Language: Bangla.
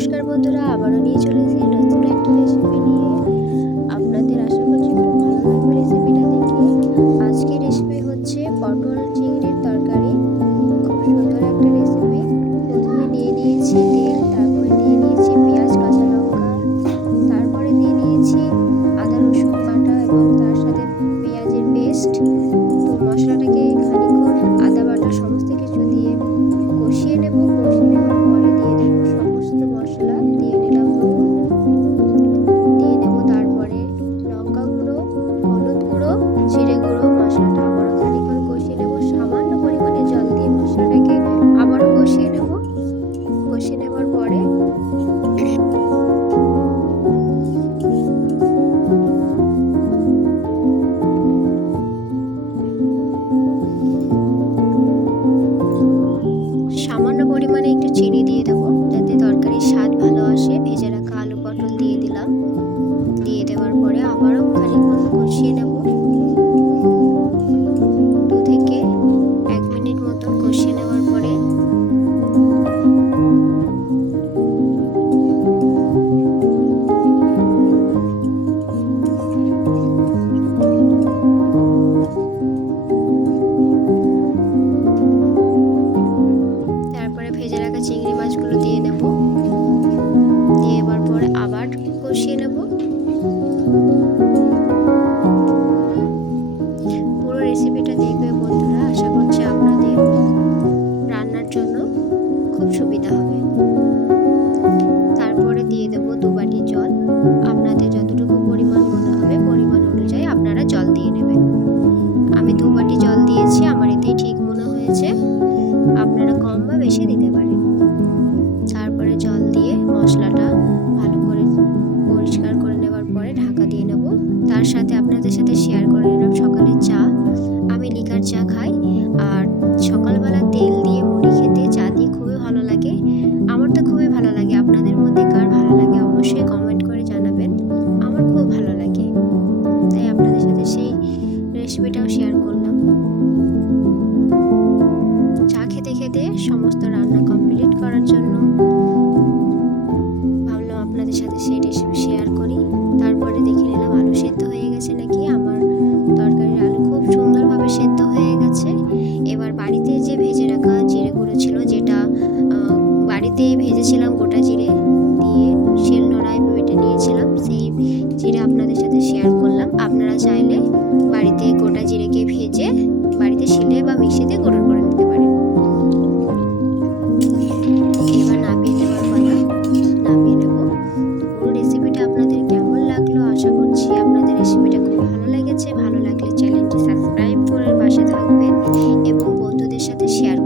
নমস্কার বন্ধুরা আবারও নিয়ে চলেছি নতুন একটা রেসিপি কষিয়ে নেওয়ার মাছগুলো দিয়ে নেব। দিয়ে এবার পরে আবার কষিয়ে নেব। পুরো রেসিপিটা দেখবে বন্ধুরা, আশা করছি আপনাদের রান্নার জন্য খুব সুবিধা হবে। তারপরে দিয়ে দেব দু বাটি জল। আপনাদের যতটুকু পরিমাণ মনে হবে, পরিমাণ অনুযায়ী আপনারা জল দিয়ে নেবেন। আমি দু বাটি জল দিয়েছি, আমার এতেই ঠিক মনে হয়েছে। আপনারা কম বা বেশি দিতে সাথে আপনাদের সাথে শেয়ার করে নিলাম। সকালের চা, আমি লিকার চা খাই, আর সকালবেলা তেল দিয়ে মুড়ি খেতে চা দিয়ে খুবই ভালো লাগে। আমার তো খুবই ভালো লাগে। আপনাদের মধ্যে কার ভালো লাগে অবশ্যই কমেন্ট করে জানাবেন। আমার খুব ভালো লাগে। তাই আপনাদের সাথে সেই রেসিপিটাও শেয়ার করলাম। চা খেতে খেতে সমস্ত রান্না রেসিপিটা খুব ভালো লেগেছে। ভালো লাগলে চ্যানেলটি সাবস্ক্রাইব করে পাশে থাকবেন এবং বন্ধুদের সাথে শেয়ার